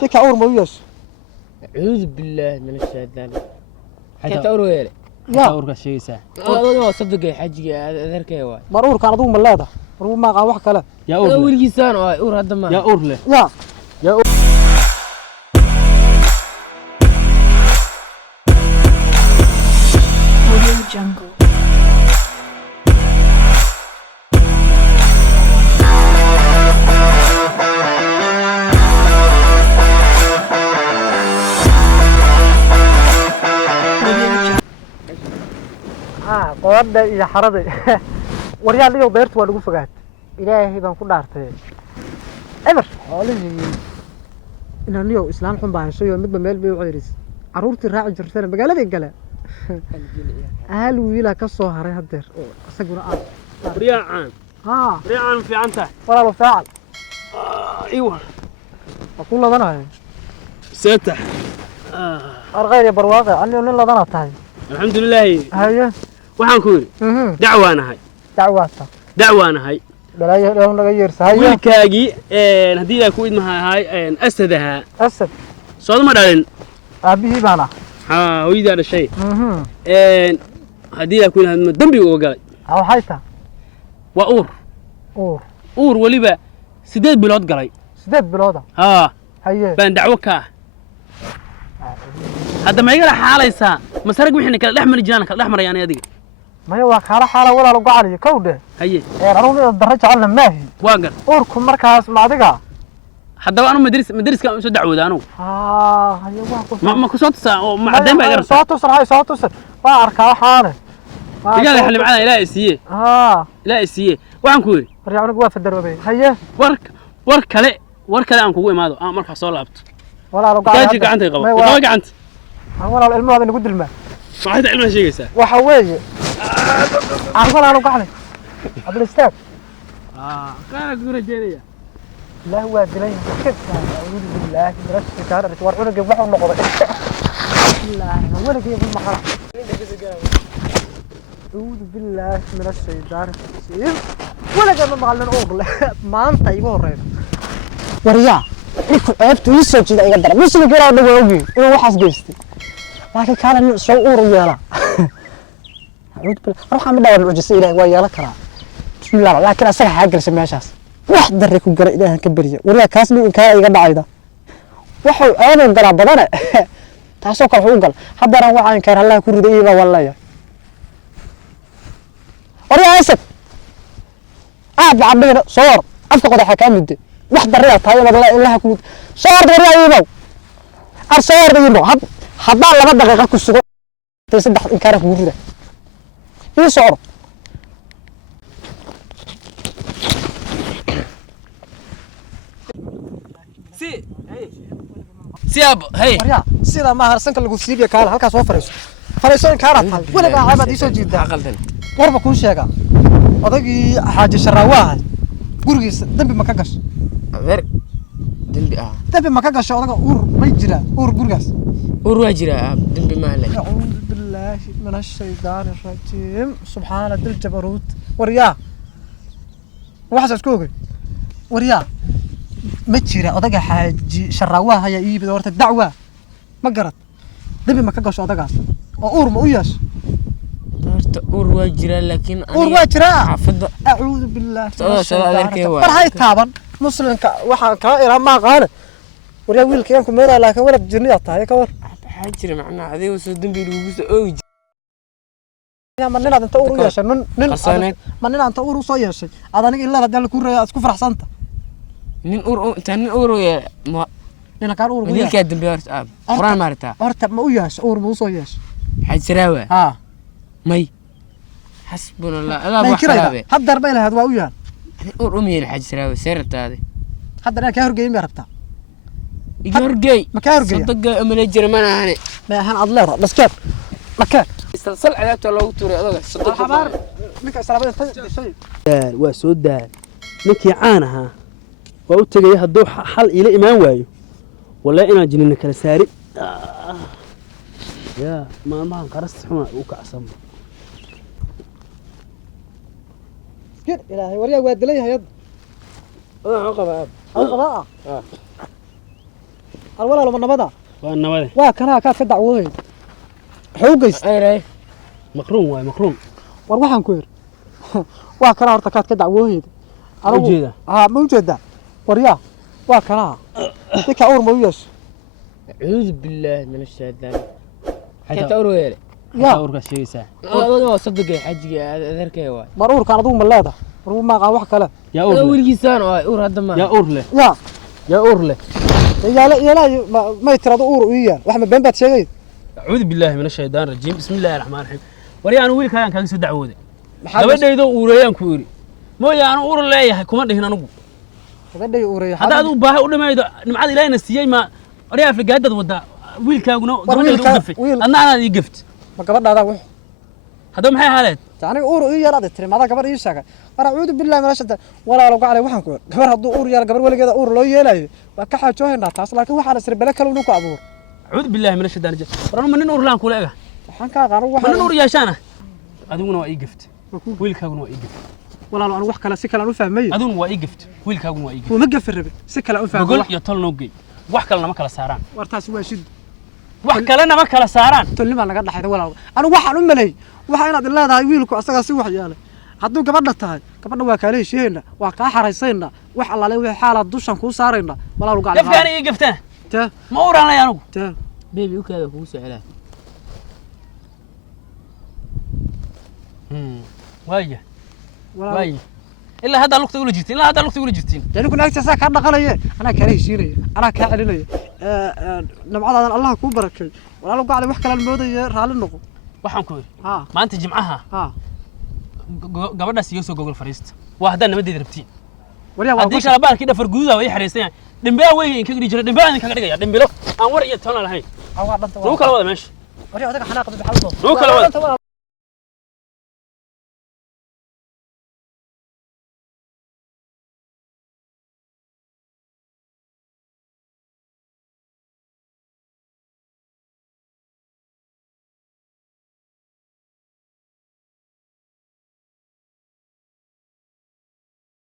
ديك أور ما وياش أعوذ بالله من الشيطان حتى أورو يلي يا أورك الشيء ساعة والله صدق يا حجي ذرك يا واي مرور كان أدوم ملاذة مرور ما قام واحد كلا يا أور ولجيسان أور هذا ما يا أور له يا يا أور Audio Jungle. قوادة يا حرضي وريال ليه ضيرت ولا جو فقات إلهي بان كل عرفته إبر حالي إن اليوم إسلام حن بعد شوية مد بميل بيو عيرس عرورتي الراعي جرتنا بقالة بينقلة أهل ويلا كسو هري هدر سجون رياعان ها رياعان في عنته ولا لو فعل أيوه أقول له أنا ساتح أرغير يا برواقع أني ونلا ضنا تاي الحمد لله هيا waxaan ku yiri dacwaanahay dacwaanahay بلاي لهم نغير سهيا wiilkaagii hadii ay ku idmahay asadaha أسد soo ma dhalin أبيه بانا ha hooyada dhashay hadii ay ku idmahay dambi uu galay أو حيتا waa uur waliba 8 bilood galay سدد بلوده ha هيا baan dacwo ka hadda ma igala xaalaysaa masarag wixii kala dhaxmar jiraan kala dhaxmarayaan adiga ما هو كارا حالة ولا لو قاعد كوده haye أنا درج على ماهي waa gal أوركم مركز مع دقة haddaba anu madariska soo dacwooda anu هيا واحد ma ku soo tusaa oo macdeen baa garta صوت وصل هاي صوت وصل ما أركها حانة digaag xilli macana ilaahay siiye ilaahay siiye waxaan ku yiri رجعنا جوا في الدروبي هيا war kale aan kugu imaado aan markaa soo laabto ولا loo gaaji gacantay qabo qaba gacanta walaal ilmaha nagu dilma waxaad ilmaha sheegaysaa waxa weeye walaal loo gacday abul istaag qaar gura jeeriya la huwa dilay kidka a'uudu billahi min ash-shaytaan war unuga waxa noqday bismillah wala kii ma xara a'uudu billahi min ash-shaytaan wala kama maqalna ogle maanta igu horeeyay wariyaa ninka ceebtu ii soo jeeda iga dara muslimka ilaa dhaw ogi inuu waxaas geystay laakiin kaana nin soo uur yeela a'uudu billahi ruuxa ma dhawan muujisa ilaahay waa yeela karaa bismillah laakiin asaga xaagalsa meeshaas wax darri ku gara ilaahay ka bariya wariyaa kaas nin ka iga dhacayda wuxuu aadan galaa badana taasoo kale wuxuu gal haddana waxaan ka Allah ku riday iiba wallahi wariyaa asad cabdina soor afka qodaxa ka mid wax darriya tahay wada ilaaha ku soor darriya iiba arsoor iiba hadda laba daqiiqo ku sugo saddex in kaara ku rida ii soor siyaab hay wariyaa sida ma harsanka lagu siibiyo kaala halkaas soo fariiso in kaara tahay wala caabad ii soo jiidaa qaldan warba ku sheega odagii xaaji sharawaa gurigiisa dambi ma ka gasho ver dambi dambi ma ka gasho odaga uur may jira uur gurigaas uur waa jira dambi ma leh a'uudu billahi min ash-shaytaani rajiim subhaana dil jabaruut wariyaa waxaas isku ogay wariyaa ma jira odaga xaaji sharawaa haya iibid horta dacwa ma garad dambi ma ka gasho odagaas oo uur ma u yeesho horta uur waa jira laakiin uur waa jira xafada a'uudu billahi war hay taaban muslimka waxa ka ilaa ma qaana wariyaa wiilkeen ku meelay laakiin walad jinniya tahay ka war waxaa jira macnaha adiga soo dambi lagu soo oogi ma ninaad inta uur u yeeshay ma ninaad inta uur u soo yeeshay aad aniga ilaa hadda la ku reeyo aad isku faraxsanta nin uur ma nina kaan uur nin ka dambi horta quraan maarta horta ma u yeeshay uur ma u soo yeeshay xajiraawa ha may xasbunallah ala wax xalaabe hadda bay lahayd waa u yaal uur umiyeen xajiraawa seertaade hadda ka horgeeyay ma rabtaa iga horgeey ma ka horgeey sadaqa amale jirmana ahane ma ahan adleer daskeed makan istalsal cadaabta loogu tuuray adaga sadaqa xabaar ninka salaabada tashay waa soo daa ninkii caan ahaa waa u tagay hadduu xal ila imaan waayo wallahi inaan jinina kala saari ya maalmahan qaras xuma u kacsan كده إلهي وريا واد لي هيد أنا عقبة عقبة ولا لما نبضة وأنا ماذا وكنا كات كدع وين حوجيست ayray مقرون واي مقرون وروحان كوير وكنا هرت كات كدع وين موجودة. موجودة وريا وكنا ذيك أور مويش أعوذ بالله من الشيطان كنت أرويلي يا أورك شيء ساعة أنا صدق حجي أذكر واي مرور كان أدوم ملاده مرور ما قام واحد كله يا أورله أول جيسان واي أور هذا ما يا أورله يا يا أورله يا لا ما يترى أور وياه وأحمد بن بات شيء أعوذ بالله من الشيطان الرجيم بسم الله الرحمن الرحيم وريا أنا ويل كان سو دعوده gabadhaydo uurayaan ku yiri mooy aan uur leeyahay kuma dhihin anigu gabadhay uurayay hada aad u baahay u dhameeydo nimcada Ilaahayna siiyay ma wariya Afrikaadad wada wiilkaaguna gabadhaydo u gafay adna aad ii gaft ma gabadhaada wax hada maxay haaleed aniga uur ii yaraad tirimada gabadh ii sheegay a'uudu billahi min ashaytaan walaalo gacalay waxaan ku gabar haduu uur yar gabar waligeeda uur loo yeelayo waa ka xajoohayna taas laakiin waxaan isir bala kale uu ku abuur a'uudu billahi min ashaytaan waranu manin uur laan ku leeyahay waxaan ka aqaan waxaan manin uur yeeshana adiguna waa ii gaft wiilkaaguna waa ii gaft walaalo anigu wax kale si kale aan u fahmay aduna waa ii gaft wiilkaaguna waa ii gaft wama gafir rabi si kale u fahmay gol iyo tol noo geey wax kale nama kala saaraan wartaas waa shid wax kale nama kala saaraan tolnima naga dhaxayda walaalo anigu waxaan u malay waxa inaad leedahay wiilku asaga si wax yaalay hadduu gabadha tahay gabadha waa kale heshiina waa ka xaraysayna wax allaale wixii xaalad dushan ku saarayna walaalo gacalay gafkaani ii gaftana ta ma uuraanay anigu ta بيبي وكذا هو سعلاه وايه وايه إلا هذا الوقت يقول جرتين إلا هذا الوقت يقول جرتين يعني كنا أكتر ساعة كنا قلية أنا كاره شيري أنا كعلني نبعد عن الله كوبرك ولا لو قاعد وحكي للموضة رحال النقو waxaan ku yiri ها maanta jimcaha ها gabadhaas iyo soo gogol fariista waa haddana madeed rabtiin وريا haddii kala baalkii dhafar guudaa way xariisayaan dhimbaa way in kaga jira dhimbaa in kaga dhigaya dhimbilo aan war iyo toona lahayn أو قاعد soo kala wada meesha وريا هذاك حناقة بحلطه soo kala wada